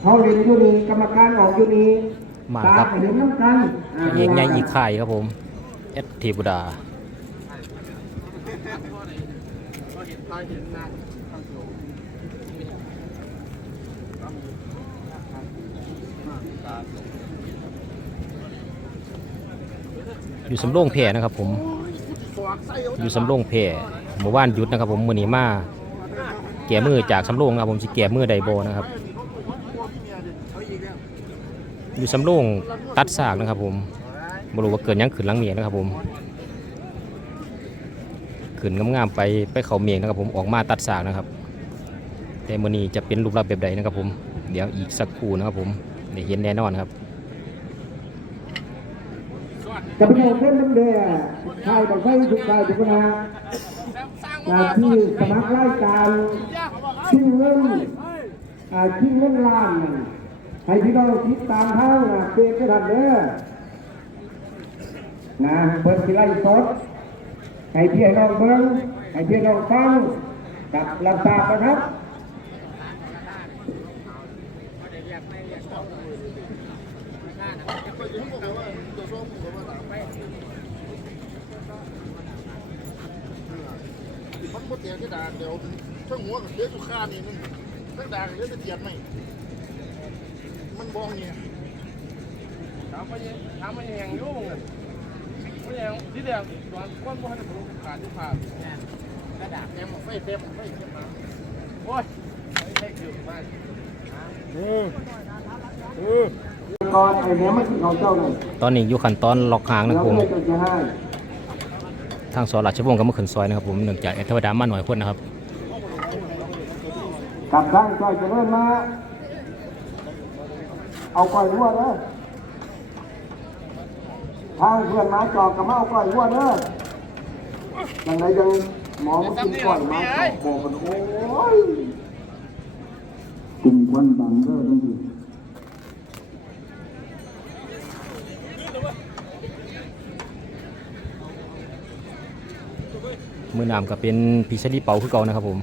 เขาเรียนอยู่นี่กรรมการออกอยู่นี่มาตาครับก็เห็นน้ำกันเอกใหญ่อีกไข่ครับผมเอสทีบุดาอยู่สำโรงแพนะครับผม อยู่สำโรงแพหมู่บ้านหยุดนะครับผมมือนี้มาแก่มือจากสำโรงนะครับผมสิแก่มือไดโบนะครับ อยู่สำโรงตัดสากนะครับผมบ่รู้ว่าเกิดยังขึ้นลังเมียนะครับผมขึ้นงามๆไปไปเขาเมียงนะครับผมออกมาตัดสากนะครับ แต่มือนี้จะเป็นรูปลักษณ์แบบใดนะครับผมเดี๋ยวอีกสักครู่นะครับผมได้เห็นแน่นอนครับจะเป็นเอาเส้นน้ำเดือชายต้องใช้ทุกชายทุกนาอ่าที่สมัครรายการชิงเงินชิงเงินล้านนั่น ให้พี่น้องติดตามทางอ่าเฟซไปทันเด้อนะเปิดสิไลฟ์สดให้พี่น้องเบิ่งให้พี่น้องฟังกับรับทราบนะครับมันบ่เตียนก็ด่าเดี๋ยวเทั้งหัวกับเสียอยู่ข้านี่นึงเทั้งด่ากับเสียงจะเตียนไหม มันบองเนี่ยถามมันยังถามมันยังอยู่มึงอะมันยังที่เดียวตอนก้นบ่ให้ได้รู้ขาดที่ผ่านกระดาษแนมไฟเต็มไฟเต็มมาโอ้ยไม่ได้เกือบมากก่อนไอ้เนี้ยมันคือของเจ้าเลยตอนนี้อยู่ขั้นตอนล็อกหางนะครับผมเราเลยจะให้ทางสอนราชวงศ์ก็มาขึ้นซอยนะครับผมเนื่องจากเทวดามาหน่อยคนนะครับ กับทางซอยเจะเริ่มมา เอาก้อยหัวเด้อทางเพื่อนมาจอกกับมาเอาก้อยหัวเด้อยังไงยังหมอมากินก้อยมาจอกโบกันโอ้ยกลุ่มควันบังเด้อทั้งทีมือน้ำก็เป็นพิชลีเปาคือเก่านะครับผม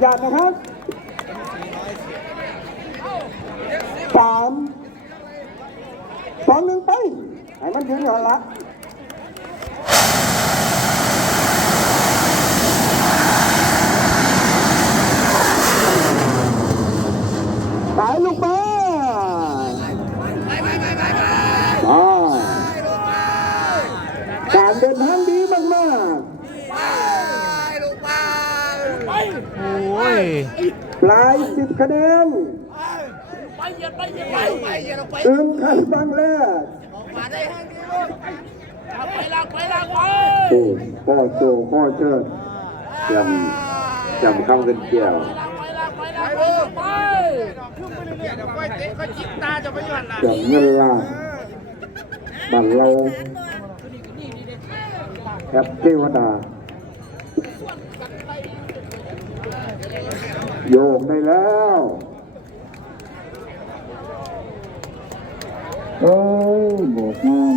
หยัดนะครับสามสองหนึ่งไป ให้มันยืนอยู่หั่นละสายลูกมาอ่าการเดินทางดีมากๆ โอ้ยปลายสิบคะแนนอึมขันบังแรกไปลักไปลักไปโอ้พ่อโจพ่อเชิดจำจำคำกันเกี่ยวไปลักไปลักไปไปเตะก็จิกตาจะไปอยู่หันหลังจำเงินล่าบันเราแอปเทวดา โยกได้แล้วเอ้ยโบกงาม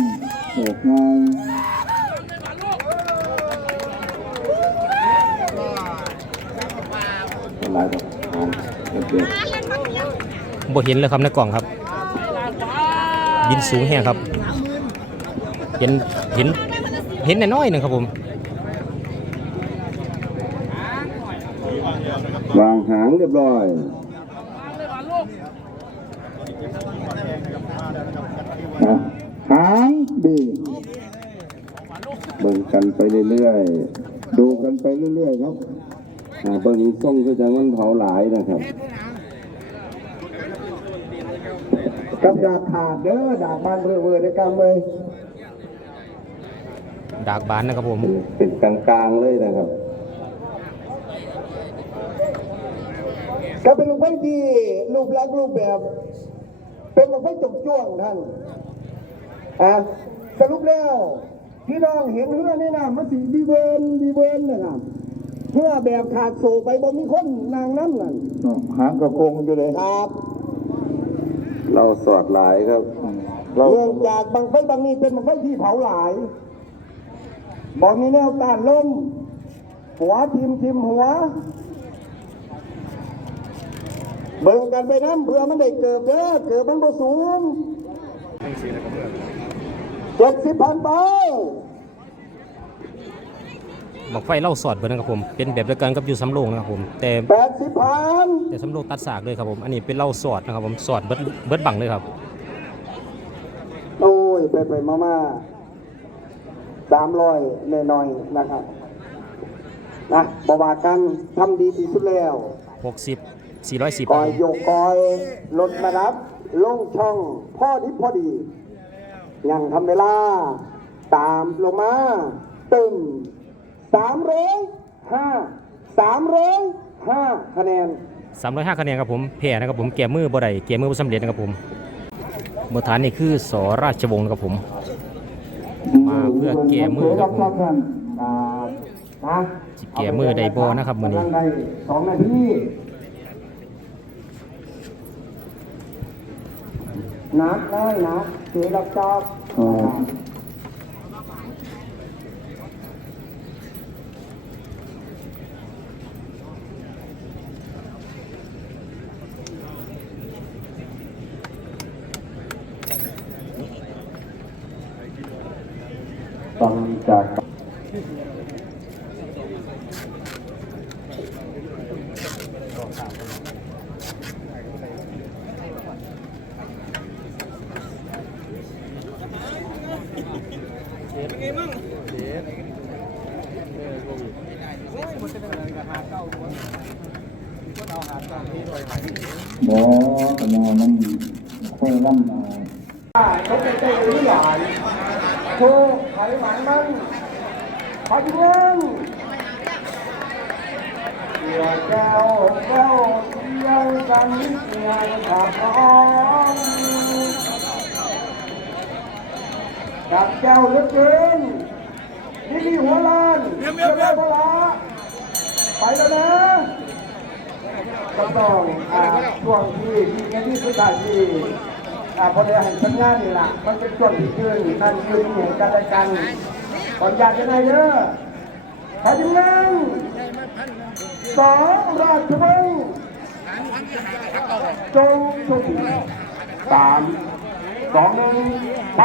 โบกงามอะไรแบบอ๋อโอเคบ่เห็นเลยครับในกล่องครับ บินสูงแห้งครับ เห็นเห็นเห็นน้อยหนึ่งครับผม วางหางเรียบร้อยนะหางดีเบิ่งกันไปเรื่อยๆ ดูกันไปเรื่อยๆครับอ่าเบิ่งส่งก็จะมันเผาหลายนะครับกับดาบขาดเด้อดาบมันเรื่อยๆในกำเลยดากบานนะครับผม เป็นกลางๆเลยนะครับ ก็เป็นลูกไม้ที่รูปลักษณ์รูปแบบ เป็นบังไฟจงจ้วงท่านอ่าสรุปแล้วพี่น้องเห็นเรือนี่นะมันสีดีเวนดีเวนนะครับเพื่อแบบขาดโซ่ไปบ่มีคนนางน้ำนั่นหางกระโกงอยู่เลยครับ เราสอดหลายครับเราเนื่องจากบังไฟบางนี้เป็นบังไฟที่เผาหลายบ่มีแนวต้านลมหัวทิมทิมหัว เบิ่งกันไปน้ำเพื่อมันได้เกิดเด้อเกิดมันบ่สูงเจ็ดสิบพันไปบักไฟเล่าสอดเบิดนะครับผม เป็นแบบเดียวกันกับอยู่สำโรงนะครับผม แต่แปดสิบพันแต่สำโรงตัดสากเลยครับผม อันนี้เป็นเล่าสอดนะครับผม สอดเบิดเบิดบังเลยครับ โอ้ย ไปไปมามาสามร้อยหน่อยๆนะครับ นะบว่ากันทำดีที่สุดแล้ว60 410กอยโยกกอยลดระดับ ลงช่องพ่อดิบพอดี ยังทำเวลา ตามลงมา ตึมสามร้อยห้าสามร้อยห้าคะแนน305คะแนนครับผมแพ้นะครับผมแก้มือบ่ได้แก้มือบ่สำเร็จนะครับผมเมื่อฐานนี่คือสอราชวงศ์นะครับผม มาเพื่อแก้มือครับผมอ่านะสิแก้มือได้บ่นะครับมื้อนี้กำลังได้สองนาที นักเลยนะสียดอกจอกฟังจาก บอตะมอมันค่อยร่ำมา เขาจะเตะหรือหลายโชว์ไขหมันมันขอจริงเงินเกี่ยวแก้วแก้วเที่ยวกันเที่ยวกับน้องกับแก้วเหลือเกินนี่ดีหัวล้านเรียบเรียบเรียบไปแล้วนะก็ต้องอ่าช่วงที่ที่แค่ที่สุดท้ายที่ อ่าพอเดียวเห็นสัญญาณนี่ล่ะมันเป็นส่วนที่ยืนนั่นยืนเหมือกันและกันขออนุญาตจะไหนเด้อขอจึงนั่งสองราชวงศ์จงสุขสามสองหนึ่งไป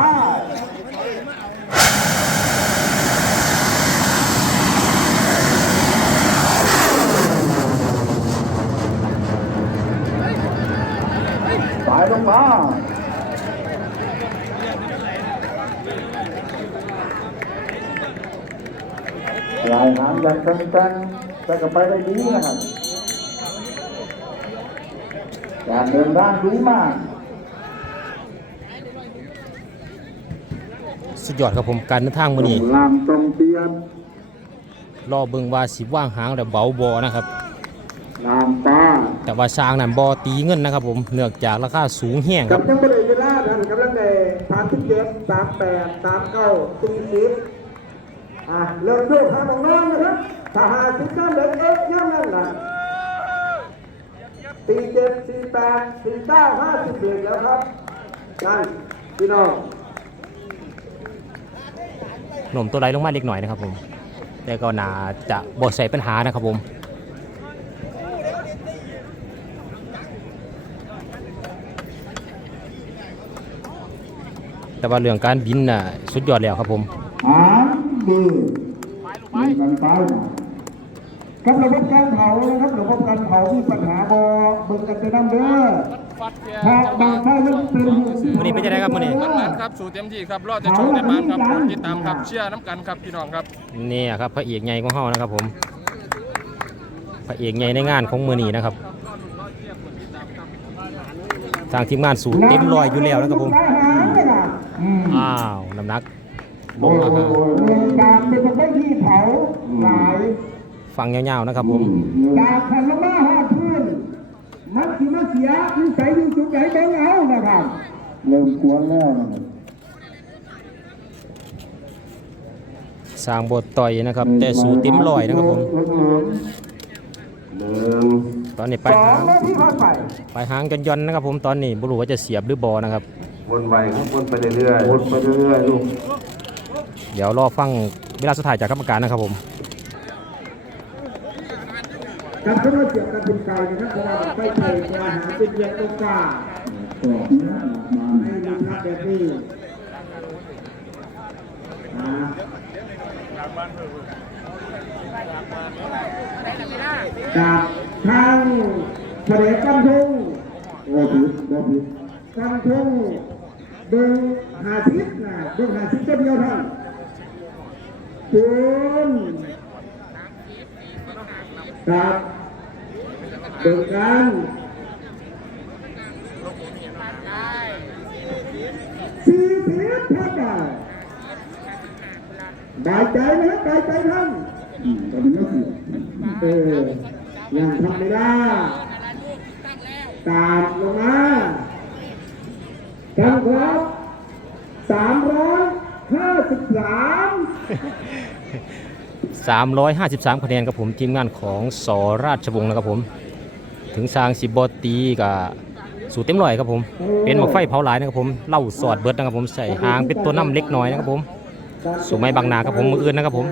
สายลงมา ลายหางอย่างกันกันแต่ก็ไปได้ดีนะครับการเดินทางดีมากสุดยอดครับผมการเดินทางมื้อนี้ลามตรงเตียนรอเบิ่งว่าสิว่างหางแล้วเบาบ่นะครับลามป้าแต่ว่าช้างนั้นบ่ตีเงินนะครับผมเนื่องจากราคาสูงแห้งคกัรับบยังไม่ได้เวลาท่านกำลังได้สามสิบเจ็ดสามแปดสามเก้าสี่สิบ อะเริ่มดูทางของน้องนะครับถ้าหาสิบเก้าเด็กเอ็กย่ำนั่นน่ะสี่เจ็ดสี่แปดสี่เก้าห้าสิบเอ็ดแล้วครับนั่นพี่น้องหน่มตัวไหลลงมาเล็กหน่อยนะครับผม แต่ก็น่าจะบ่ใส่ปัญหานะครับผมแต่ว่าเรื่องการบินน่ะสุดยอดแล้วครับผมหาง ดีเดินกันไปครับระบบการเผานะครับระบบการเผามีปัญหาบอเบิ่งกันไปน้ำเด้อฟัดแกถ้าบางท่านมันเป็นมื้อนี้เป็นจังไดครับมื้อนี้มันมันครับสู่เต็มที่ครับรอดจะโชว์ในบ้านครับรอติดตามครับเชื่อน้ำกันครับพี่น้องครับนี่ครับพระเอกใหญ่ของเฮานะครับผมพระเอกใหญ่ในงานของมื้อนี้นะครับทางทีมงานสูตรเต็มร้อยอยู่แล้วนะครับผมหางเลยนะอืมอ้าวน้ำหนัก ลงแล้วครับเรื่องการเป็นประเภทที่เผาหลายฟังยาวๆนะครับผมจากแผ่นลงมาหอดพื้นมันสิมาเสียนิสัยอยู่จุดไหนเบิ่งเอานะครับเริ่มกวนแล้วนะครับสร้างบทต่อยนะครับ แต่สูเต็มร้อยนะครับผมหนึ่งตอนนี้สปลายองหางแล้วที่ผ่านไปปลายหางย่อนๆนะครับผมตอนนี้บ่รู้ว่าจะเสียบหรือบอนะครับวนไปครับวนไปเรื่อยวนไปเรื่อยๆลูก เดี๋ยวรอฟังเวลาสุดท้ายจากกรรมการนะครับผมการเข้ามาเสียบกันเป็นไกลนะครับเว่าไปไกลปลาหาเป็นเยอะตรงกลางให้ดูภาพแบบนี้อ่าจากทางทะเลกันทุ่งโอ้ผิดโอ้ผิดกันทุ่งเดินหาทิศนะเดินหาทิศเดียวเท่านั้น จุนครับเดินกันสี่ทิศท่านใดบายใจนะบายใจท่านตอนนี้ก็คือเออยังทำไม่ได้ตามลงมาครับครับสามร้อยห้าสิบสาม 353 คะแนนครับผมทีมงานของสอราชวงศ์นะครับผม ถึงสร้างสิบบตีกับสูตรเต็มร้อยครับผม เป็นหมกไฟเผาหลายนะครับผมเล่าสอดเบิดนะครับผมใส่หางเป็นตัวน้ำเล็กน้อยนะครับผม สูงไม้บางนาครับผมมืออื่นนะครับผม